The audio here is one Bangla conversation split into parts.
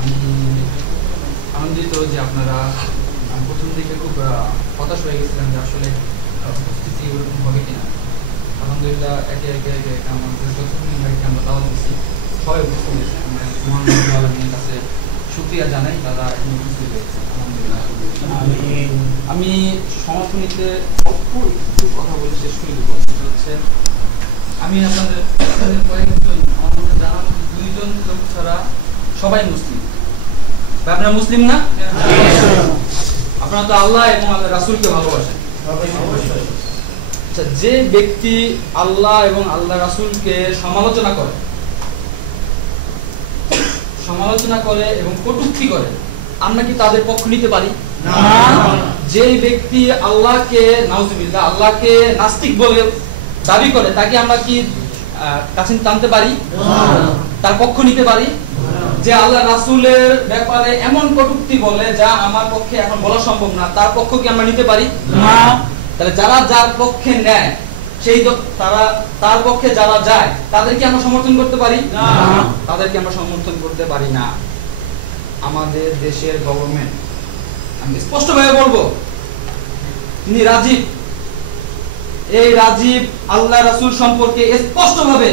আমি আনন্দিত যে আপনারা, আমি প্রথম দিকে খুব হতাশ হয়ে গেছিলাম যে আসলে উপস্থিতি ওরকম হবে কিনা। আলহামদুলিল্লাহ একে একে একে আমাদের যতক্ষণ ভাইকে আমরা দাওয়াত দিচ্ছি সবাই উপস্থিত হয়েছে। আমরা মহান রব্বুল আলামিনের কাছে শুকরিয়া জানাই, তারা এখানে উপস্থিত হয়েছে আলহামদুলিল্লাহ। আমি সমাপনীতে অল্প একটু কথা বলে শেষ করে দেবো। সেটা হচ্ছে আমি আপনাদের কয়েকজন আমার মধ্যে জানা মধ্যে 2 জন লোক ছাড়া সবাই মুসলিম। আপনারা মুসলিম না? আপনারা তো আল্লাহ এবং আল্লাহর রাসূলকে ভালোবাসেন। আচ্ছা, যে ব্যক্তি আল্লাহ এবং আল্লাহর রাসূলকে সমালোচনা করে এবং কটূক্তি করে, আমরা কি তাদের পক্ষ নিতে পারি? না। যে ব্যক্তি আল্লাহকে নাউজুবিল্লাহ আল্লাহকে নাস্তিক বলে দাবি করে, তাকে আমরা কি কাছে টানতে পারি? না। তার পক্ষ নিতে পারি? যে আল্লাহ রাসূলের ব্যাপারে এমন কটূক্তি বলে যা আমার পক্ষে এখন বলা সম্ভব না, তার পক্ষ কি আমরা নিতে পারি? না। তাহলে যারা যার পক্ষে নেয়, সেই তার পক্ষে যারা যায়, তাদেরকে আমরা সমর্থন করতে পারি? না। তাদেরকে আমরা সমর্থন করতে পারি না। আমাদের দেশের গভর্নমেন্ট, আমি স্পষ্টভাবে বলবো, তিনি রাজীব, এই রাজীব আল্লাহ রাসূল সম্পর্কে স্পষ্টভাবে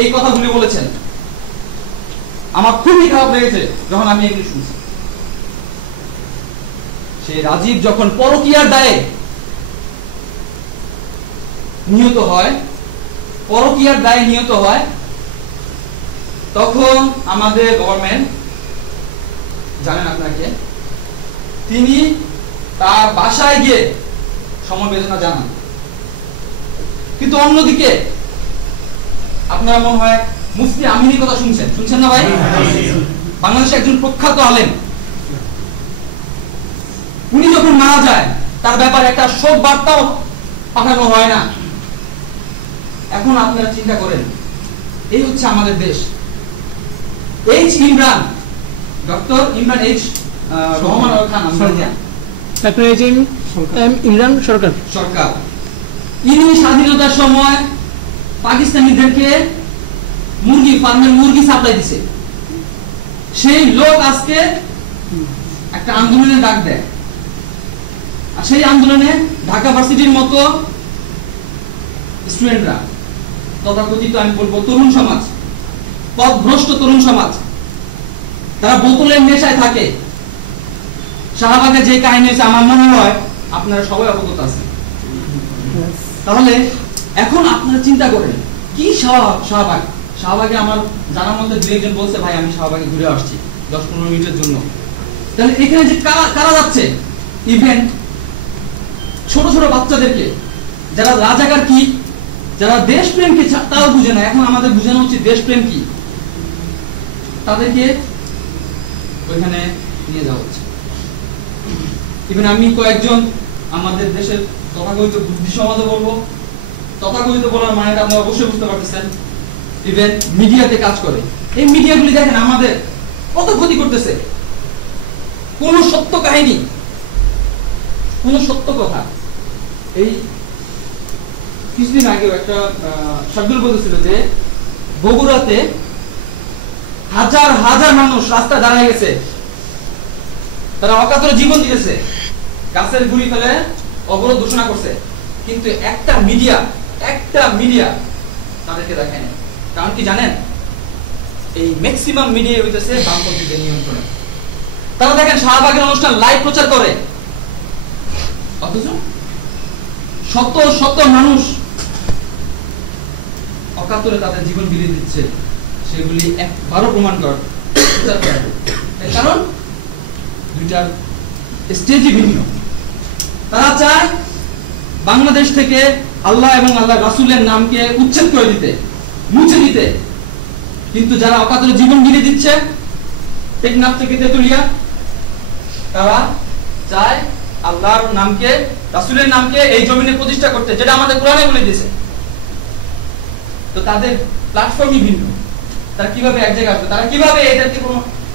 এই কথাগুলি বলেছেন। আমার খুবই খারাপ লেগেছে যখন আমি এগুলি শুনছি। সেই রাজীব যখন পরকীয়ার দায়ে নিহত হয়, তখন আমাদের গভর্নমেন্ট, জানেন আপনাকে, তিনি তার বাসায় গিয়ে সমবেদনা জানান। কিন্তু অন্যদিকে আপনারা মনে হয় মুফতি আমিনীর কথা শুনছেন না ভাই? বাংলাদেশের একজন প্রখ্যাত আলেম, উনি যখন মারা যায় তার ব্যাপারে একটা শোক বার্তাও পাঠানো হয় না। এখন আপনারা চিন্তা করেন, এই হচ্ছে আমাদের দেশ। ডক্টর ইমরান এইচ রহমান খান, ইমরান সরকার, ইনি স্বাধীনতার সময় পাকিস্তানিদেরকে ফার্মের মুরগি সাপ্লাই দিছে। সেই লোক আজকে একটা আন্দোলনের ডাক দেয়, আর সেই আন্দোলনে ঢাকা ভার্সিটির মতো স্টুডেন্টরা, তথাকথিত আমি বলবো তরুণ সমাজ, পথভ্রষ্ট তরুণ সমাজ, তারা বোতলের নেশায় থাকে। শাহবাগে যে কাহিনী হয়েছে আমার মনে হয় আপনারা সবাই অবগত আছেন। তাহলে এখন আপনারা চিন্তা করেন, কি শাহবাগে আমার জানার মধ্যে 2 একজন বলছে, ভাই আমি শাহবাগে ঘুরে আসছি 10-15 মিনিটের জন্য। তাহলে এখানে যে কারা যাচ্ছে, ইভেন ছোট ছোট বাচ্চাদেরকে, যারা রাজাকার কি, যারা দেশপ্রেমকে তাও বুঝে না, এখন আমাদের বুঝানো উচিত দেশপ্রেম কি, তাদেরকে ওইখানে নিয়ে যাওয়া হচ্ছে। ইভেন আমি কয়েকজন আমাদের দেশের তথাকথিত বুদ্ধি সমাজও বলবো, তথাকথিত বলার মানেটা আপনারা অবশ্যই বুঝতে পারতেছেন, ইভেন মিডিয়াতে কাজ করে। এই মিডিয়াগুলি দেখেন আমাদের কত ক্ষতি করতেছে। কোন সত্য কাহিনী, কোন সত্য কথা, এই কিছুদিন আগে একটা শাব্দুল বলেছিল যে বগুড়াতে হাজার হাজার মানুষ রাস্তায় দাঁড়িয়ে গেছে, তারা অকাতরে জীবন দিয়েছে, গাছের গুড়ি ফেলে অবরোধ ঘোষণা করছে, কিন্তু একটা মিডিয়া তাদেরকে দেখায় না। কারণ কি জানেন, এই ম্যাক্সিমাম মিডিয়া হইতেছে বামপন্থীদের নিয়ন্ত্রণে। তারা দেখেন শাহবাগের অনুষ্ঠান লাইভ প্রচার করে, অথচ শত শত মানুষ অকাতরে তাদের জীবন বিলিয়ে দিচ্ছে, সেগুলি একবারও প্রমাণ করে। কারণ দুইটার স্টেজই ভিন্ন। তারা চায় বাংলাদেশ থেকে আল্লাহ এবং আল্লাহ রাসূলের নামকে উচ্ছেদ করে দিতে, মুছে দিতে। কিন্তু যারা অকাতরে জীবন বিলিয়ে দিচ্ছে, টেকনাফ থেকে তেতুলিয়া, তারা চায় আল্লাহর নামকে, রাসূলের নামকে এই জমিনে প্রতিষ্ঠা করতে, যেটা আমাদের কোরআনে বলে দিয়েছে। তো তাদের প্ল্যাটফর্মই ভিন্ন। তারা কিভাবে এক জায়গায় আসবে, তারা কিভাবে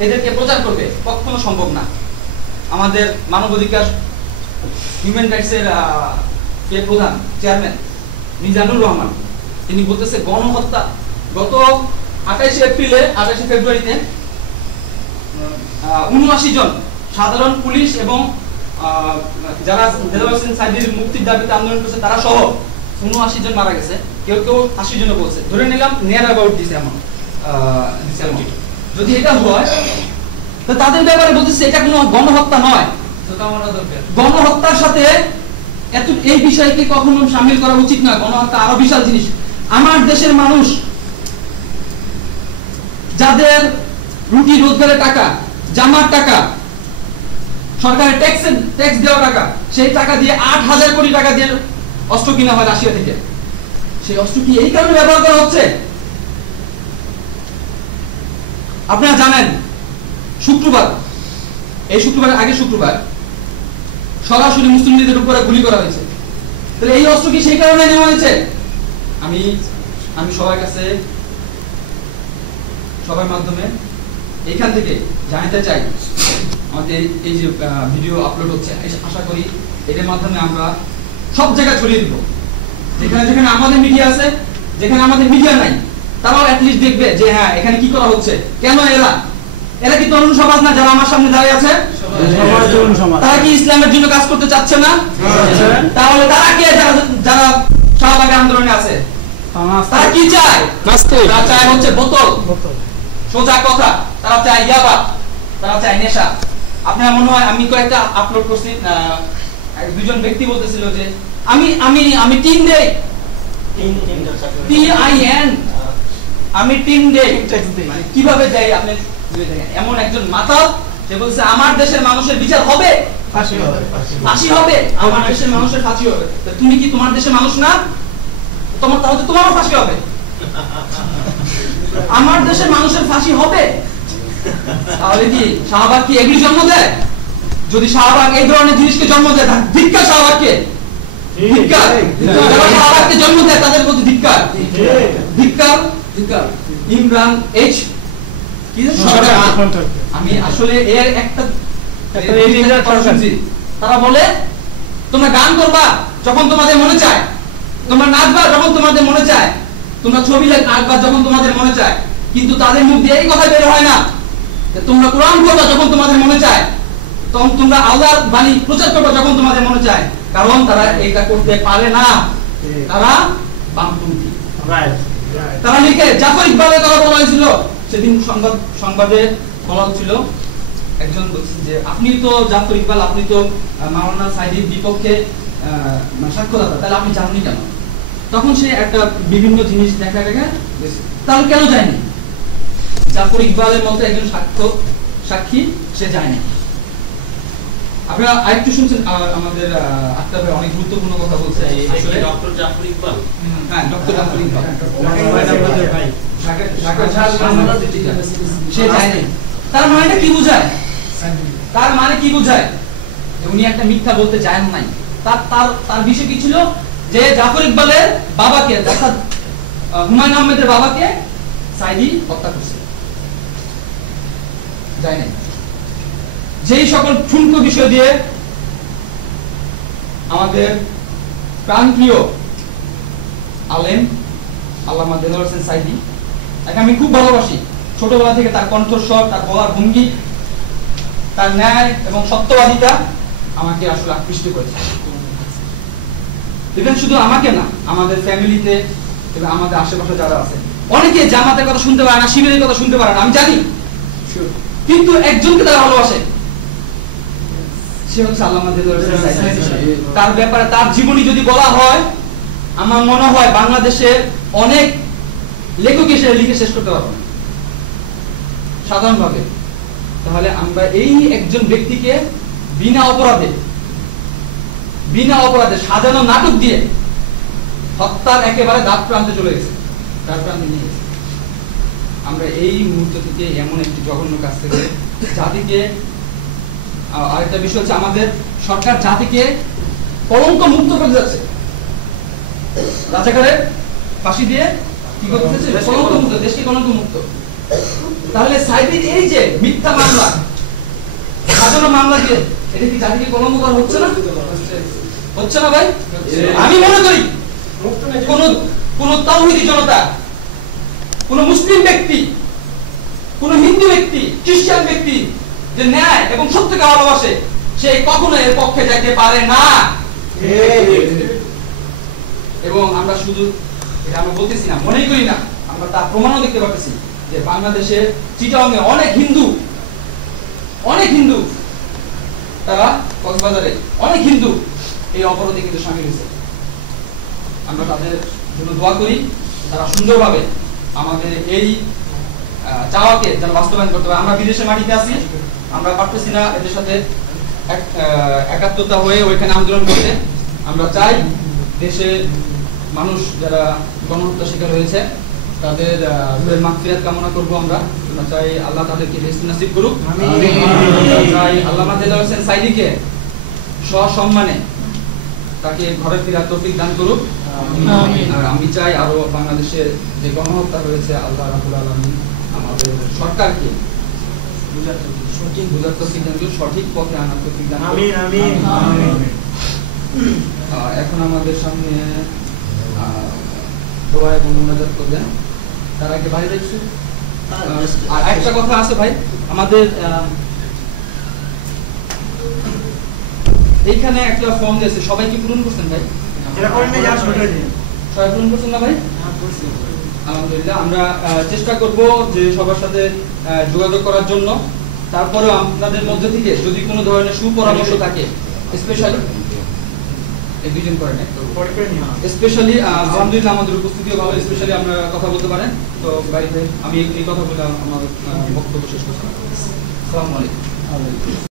এদেরকে প্রচার করবে, কখনো সম্ভব না। আমাদের মানবাধিকার হিউম্যান রাইটস এর প্রধান চেয়ারম্যান মিজানুর রহমান, তিনি বলতেছে গণহত্যা গত 28 ফেব্রুয়ারিতে 79 জন সাধারণ পুলিশ এবং যারা দেলোয়ার হোসেন সাঈদীর মুক্তির দাবিতে আন্দোলন করছে তারা সহ 79 জন মারা গেছে, কেউ কেউ 80 জন বলছে, ধরে নিলাম নিয়ার অ্যাবাউট দিস অ্যামাউন্ট। যদি এটা হয় তো তাদের ব্যাপারে বলতেছে এটা কোনো গণহত্যা নয়। গণহত্যার সাথে এত এই বিষয়কে কখনো শামিল করা উচিত নয়। গণহত্যা আরো বিশাল জিনিস। আমার দেশের মানুষ যাদের রুটি রোজগারের টাকা, জামার টাকা, সরকারের ট্যাক্স দেওয়া টাকা, সেই টাকা দিয়ে 8,000 কোটি টাকা দিয়ে অস্ত্র কিনা হয় রাশিয়া থেকে। সেই অস্ত্র কি এই কারণে ব্যবহার করা হচ্ছে? আপনারা জানেন এই শুক্রবারের আগে শুক্রবার সরাসরি মুসলিমদের উপরে গুলি করা হয়েছে। তাহলে এই অস্ত্র কি সেই কারণে নেওয়া হয়েছে? আমি সবার কাছে সবার মাধ্যমে এইখান থেকে জানাতে চাই, আমাদের এই যে ভিডিও আপলোড হচ্ছে, আশা করি এর মাধ্যমে আমরা সব জায়গায় ছড়িয়ে দিব। যেখানে যেখানে আমাদের মিডিয়া আছে, যেখানে আমাদের মিডিয়া নাই, তারাও অ্যাটলিস্ট দেখবে যে হ্যাঁ এখানে কি করা হচ্ছে। কেন এরা কি তরুণ সমাজ না যারা আমার সামনে দাঁড়িয়ে আছে? তারা কি ইসলামের জন্য কাজ করতে চাচ্ছে না? তাহলে তারা কে যারা শাহবাগে আন্দোলনে আছে? তারা কি চায়? তারা চায় হচ্ছে বোতল, সোজা কথা। তারা চায় ইয়াবা, তারা চায় নেশা। আপনার মনে হয় আমি কয়েকটা আপলোড করছি, দুজন ব্যক্তি বলতেছিল যে আমি আমি আমি টিন দেই, TIN, আমি টিন দেই। কিভাবে দেই আপনি এমন একজন মাতাল, সে বলছে আমার দেশের মানুষের বিচার হবে, ফাঁসি হবে, আমার দেশের মানুষের ফাঁসি হবে। তুমি কি তোমার দেশের মানুষ না? তাহলে তোমারও ফাঁসি হবে। আমার দেশের মানুষের ফাঁসি হবে, তাহলে কি শাহবাগ কি এগুলি জন্ম দেয়? যদি শাহবাগ এই ধরনের জিনিসকে জন্ম দেয়, ধিক্কার শাহবাগকে, ধিক্কার। যারা শাহবাগকে জন্ম দেয় তাদের প্রতি ধিক্কার, ধিক্কার, ধিক্কার। ইমরান এইচ কি সরকার, আমি আসলে এর একটা তারা বলে তোমরা গান করবা যখন তোমাদের মনে চায়, তোমরা নাচবা যখন তোমাদের মনে চায়, তোমরা ছবি আঁকবা যখন তোমাদের মনে চায়, কিন্তু তাদের মুখ দিয়ে এই কথা বের হয় না যে তোমরা কোরআন পড়বা যখন তোমাদের মনে চায়, তখন তোমরা আল্লাহর বাণী প্রচার করবা যখন তোমাদের মনে চায়। কারণ তারা এটা করতে পারে না, তারা বামপন্থী। তারা লিখে জাফর ইকবালের কথা বলা হয়েছিল সেদিন সংবাদে বলা হচ্ছিল, একজন বলছেন যে আপনি তো জাফর ইকবাল, আপনি তো মাওলানা সাঈদীর বিপক্ষে সাক্ষ্যদাতা, তাহলে আপনি জানেনই কেন? তখন সে একটা বিভিন্ন জিনিস দেখা তাহলে কেন যায়নি? জাফর ইকবালের মতো একজন সাক্ষী সে যায়নি। আপনারা আরেকটু শুনছেন, আমাদের আক্তার ভাই অনেক গুরুত্বপূর্ণ কথা বলছে। আসলে ডক্টর জাফর ইকবাল, হ্যাঁ ডক্টর জাফর ইকবাল সে যায়নি। তার মানেটা কি বোঝায়? তার মানে কি বোঝায়? উনি একটা মিথ্যা বলতে চান নাই। তার বিষয় কি ছিল? যে জাফর ইকবালের বাবাকে, অর্থাৎ হুমায়ুন আহমেদের বাবাকে সাঈদী হত্যা করছে, যায় নাই। যেই সকল ঠুনকো বিষয় দিয়ে আমাদের প্রাণপ্রিয় আলেম আল্লামা দেলোয়ার হোসেন সাঈদী, তাকে আমি খুব ভালোবাসি। ছোটবেলা থেকে তার কণ্ঠস্বর, তার বলার ভঙ্গি, তার ন্যায় এবং সত্যবাদিতা আমাকে আসলে আকৃষ্ট করেছে। এটা শুধু আমাকে না, আমাদের ফ্যামিলিতে এবং আমাদের আশেপাশে যারা আছে অনেকে জামাতের কথা শুনতে পারে না, শিবিরের কথা শুনতে পারে না, আমি জানি, কিন্তু একজনকে তারা ভালোবাসে, সে হচ্ছে আল্লামা দেলোয়ার হোসেন সাঈদী। তার ব্যাপারে তার জীবনী যদি বলা হয়, আমার মনে হয় বাংলাদেশে অনেক লেখক এসে লিখে শেষ করতে পারবে না সাধারণভাবে। তাহলে আমরা এই একজন ব্যক্তিকে বিনা অপরাধে সাজানো নাটক দিয়ে হত্যার একেবারে দাঁত প্রান্তে চলে গেছে, দাঁত প্রান্তে নিয়ে গেছে। আমরা এই মুহূর্ত থেকে এমন একটি জঘন্য কাজ থেকে জাতিকে, আরেকটা বিষয় হচ্ছে আমাদের সরকার জাতিকে কলঙ্ক মুক্ত করতে যাচ্ছে, রাজাকারে ফাঁসি দিয়ে কি করতেছে? কলঙ্ক মুক্ত, দেশকে কলঙ্ক মুক্ত। তাহলে সাঈদীর এই যে মিথ্যা মামলা, সাজানো মামলা দিয়ে এটা কি জাতিকে কলঙ্ক করা হচ্ছে না? হচ্ছে না ভাই? আমি মনে করি কোন তাওহীদি জনতা, কোন মুসলিম ব্যক্তি কোন হিন্দু ব্যক্তি, খ্রিস্টান ব্যক্তি যে ন্যায় এবং সত্যকে ভালোবাসে, সে কখনো এর পক্ষে যেতে পারে না। এবং আমরা শুধু এটা আমরা বলতেছি না, মনেই করি না, আমরা তার প্রমাণও দেখতে পাচ্ছি যে বাংলাদেশের চিটাগাংয়ে অনেক হিন্দু তারা কক্সবাজারে অনেক হিন্দু এই অপরাধে কিন্তু শামিল হয়েছে। আমরা তাদের জন্য দোয়া করি, তারা সুন্দরভাবে আমাদের এই চাওয়াকে যেন বাস্তবায়ন করতে পারে। আমরা বিদেশের মাটিতে আছি, আমরা পারতেছি না এদের সাথে একাত্মতা হয়ে ওইখানে আন্দোলন করতে। আমরা চাই দেশের মানুষ যারা গণহত্যা শিকার হয়েছে তাদের মাগফিরাত কামনা করব। আমরা চাই আল্লাহ তাদেরকে বেহেশত নসিব করুক। আমরা চাই আল্লামা দেলোয়ার হোসেন সাঈদীকে সসম্মানে তাকে ঘরে ফেরার তৌফিক দান করুক। আর আমি চাই আরো বাংলাদেশে যে গণহত্যা হয়েছে আল্লাহ রাব্বুল আলামিন আমাদের সরকারকে বুঝার তৌফিক দান করুক, সঠিক পথে আনার তৌফিক দান করুক। এখন আমাদের সামনে দোয়া এবং মুনাজাত করবেন। তার আগে বাইরে একটু আর একটা কথা আছে ভাই, আমাদের এইখানে একটা ফর্ম দিয়েছে, সবাই কি পূরণ করছেন ভাই? সবাই পূরণ করছেন না ভাই? আলহামদুলিল্লাহ। আমরা চেষ্টা করব যে সবার সাথে যোগাযোগ করার জন্য। তারপরে আপনাদের মধ্যে থেকে যদি কোনো ধরনের সুপরামর্শ থাকে, স্পেশালি দুইজন করেন স্পেশালি আলহামদুলিল্লাহ আমাদের উপস্থিতিও ভালো, স্পেশালি আমরা কথা বলতে পারেন। তো বাড়িতে আমি এই কথা বলে আমার বক্তব্য শেষ করছি। আসসালামু আলাইকুম।